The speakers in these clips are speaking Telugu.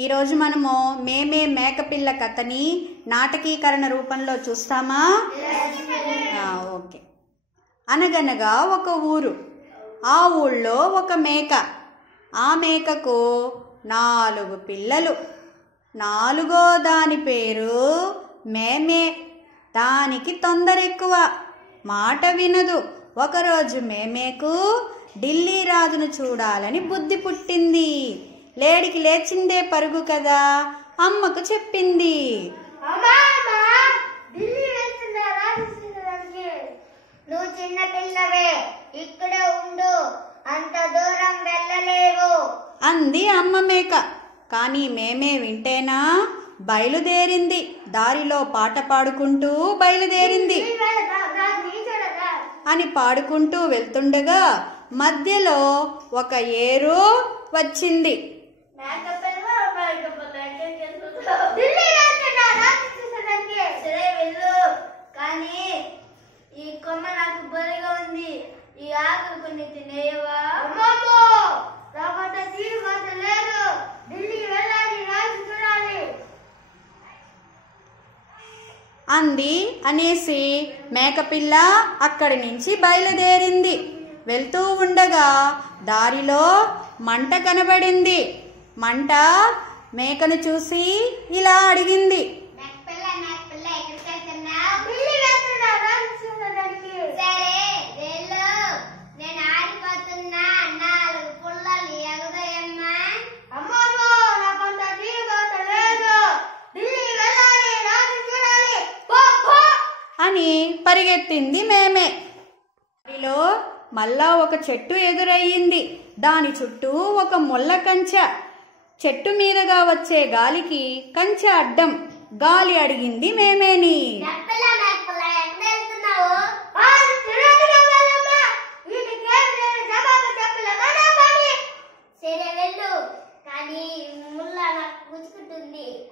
ఈరోజు మనము మేమే మేకపిల్ల కథని నాటకీకరణ రూపంలో చూస్తామా? ఓకే. అనగనగా ఒక ఊరు. ఆ ఊళ్ళో ఒక మేక. ఆ మేకకు 4 పిల్లలు. 4గో దాని పేరు మేమే. దానికి తొందర ఎక్కువ, మాట వినదు. ఒకరోజు మేమేకు ఢిల్లీ రాజును చూడాలని బుద్ధి పుట్టింది. లేడికి లేచిందే పరుగు కదా, అమ్మకు చెప్పింది. నువ్వు చిన్న పిల్లవే, ఇక్కడే ఉండు, అంత దూరం వెళ్ళలేవు అంది అమ్మ మేక. కానీ మేమే వింటేనా, బయలుదేరింది. దారిలో పాట పాడుకుంటూ బయలుదేరింది. అని పాడుకుంటూ వెళ్తుండగా మధ్యలో ఒక ఏరు వచ్చింది. కానీ ఈ కొమ్మ నాకు బలిగా ఉంది, ఈ ఆకులు కొన్ని తినేవా? లేదు, ఢిల్లీ వెళ్ళాలి, రాజు చూడాలి అంది. అనేసి మేకపిల్ల అక్కడి నుంచి బయలుదేరింది. వెళ్తూ ఉండగా దారిలో మంట కనబడింది. మంట మేకను చూసి ఇలా అడిగింది. అని పరిగెత్తింది మేమే. దారిలో మళ్ళా ఒక చెట్టు ఎదురయ్యింది. దాని చుట్టూ ఒక ముళ్ళ కంచె. చెట్టు మీదగా వచ్చే గాలికి కంచె అడ్డం. గాలి అడిగింది మేమేని.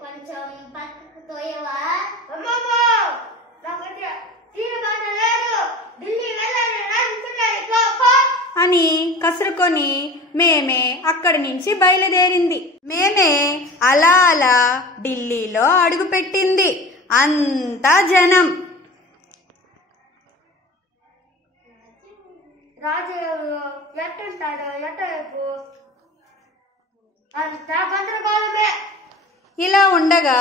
కొంచెం పక్కకు తోయవా? అని కసురుకొని మేమే అక్కడి నుంచి బయలుదేరింది. మేమే అలా అలా ఢిల్లీలో అడుగుపెట్టింది. అంతా జనం. రాజు ఎట్టుంటాడు, ఎట్టవైపు అంతా భద్రకాలమే. ఇలా ఉండగా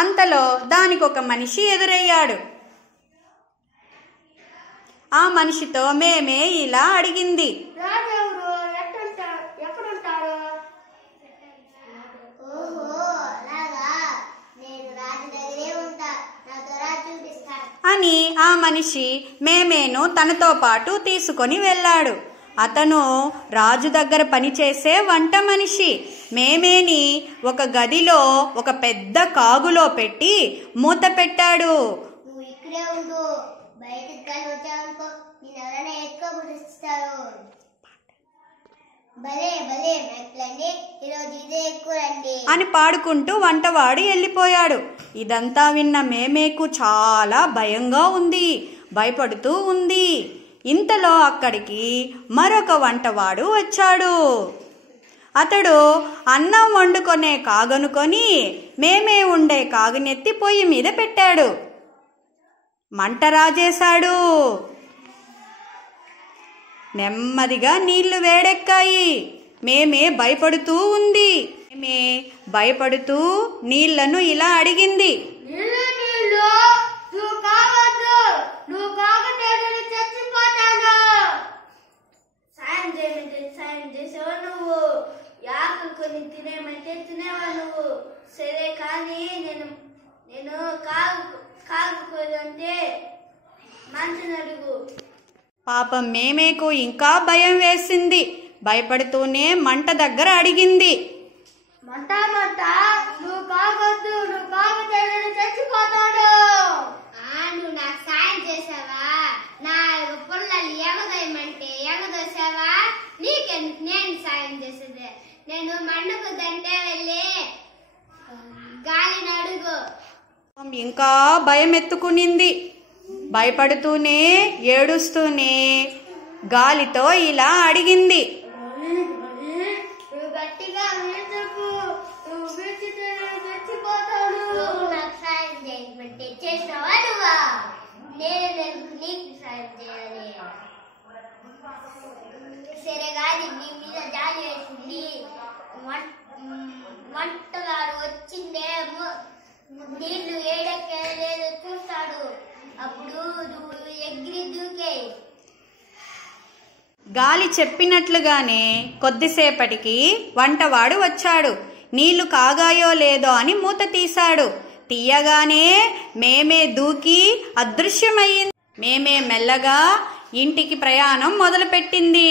అంతలో దానికి ఒక మనిషి ఎదురయ్యాడు. ఆ మనిషితో మేమే ఇలా అడిగింది. అని ఆ మనిషి మేమేను తనతో పాటు తీసుకొని వెళ్ళాడు. అతను రాజు దగ్గర పనిచేసే వంట మనిషి. మేమేని ఒక గదిలో ఒక పెద్ద కాగులో పెట్టి మూత పెట్టాడు. అని పాడుకుంటూ వంటవాడు వెళ్ళిపోయాడు. ఇదంతా విన్న మేమేకు చాలా భయంగా ఉంది, భయపడుతూ ఉంది. ఇంతలో అక్కడికి మరొక వంటవాడు వచ్చాడు. అతడు అన్నం వండుకొనే కాగనుకొని మేమే ఉండే కాగునెత్తి పొయ్యి మీద పెట్టాడు. మంట రాజేశాడు. నెమ్మదిగా నీళ్లు వేడెక్కాయి. మేమే భయపడుతూ ఉంది. మేమే భయపడుతూ నీళ్లను ఇలా అడిగింది. సాయం చేసేవా నువ్వు? యాకులు కొన్ని తినేమంటే తినేవా నువ్వు? సరే, కానీ నేను కాకపోదంటే మంచిని అడుగు. పాపం మేమేకు ఇంకా భయం వేసింది. భయపడుతూనే మంట దగ్గర అడిగింది. మంట నువ్వు కాకొద్దు, నువ్వు కాకపోతే చచ్చిపోతాడు. నువ్వు నాకు సాయం చేసావా? 4 పుల్లలు ఎగదోయమంటే ఎగదోసావా? నీకెందుకు నేను సాయం చేసేది? నేను మండుకుదంటే వెళ్ళి గాలిని అడుగు. ఇంకా భయం ఎత్తుకునింది. భయపడుతూనే ఏడుస్తూనే గాలితో ఇలా అడిగింది. నువ్వు గట్టిగా ఇలా ఎందుకు నువ్వు విడిచితే చచ్చిపోతాడు. నువ్వు నాకు సాయం చేయమంటే చేసినావా నువ్వా? నేను నీకు సాయం చేయాలి. సరే కానీ నీ మీద జాలి వేసింది. వంటగాడు వచ్చిందే నీళ్లు ఏడెక్కలేదో చూస్తాడు. అప్పుడు నువ్వు ఎగిరి దూకే. గాలి చెప్పినట్లుగానే కొద్దిసేపటికి వంటవాడు వచ్చాడు. నీళ్లు కాగాయో లేదో అని మూత తీశాడు. తీయగానే మేమే దూకి అదృశ్యమయ్యింది. మేమే మెల్లగా ఇంటికి ప్రయాణం మొదలుపెట్టింది.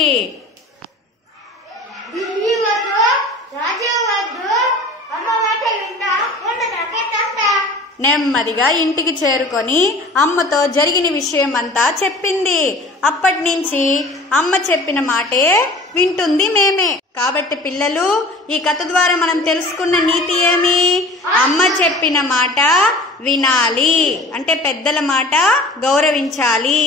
నెమ్మదిగా ఇంటికి చేరుకొని అమ్మతో జరిగిన విషయం అంతా చెప్పింది. అప్పటి నుంచి అమ్మ చెప్పిన మాటే వింటుంది మేమే. కాబట్టి పిల్లలు, ఈ కథ ద్వారా మనం తెలుసుకున్న నీతి ఏమి? అమ్మ చెప్పిన మాట వినాలి, అంటే పెద్దల మాట గౌరవించాలి.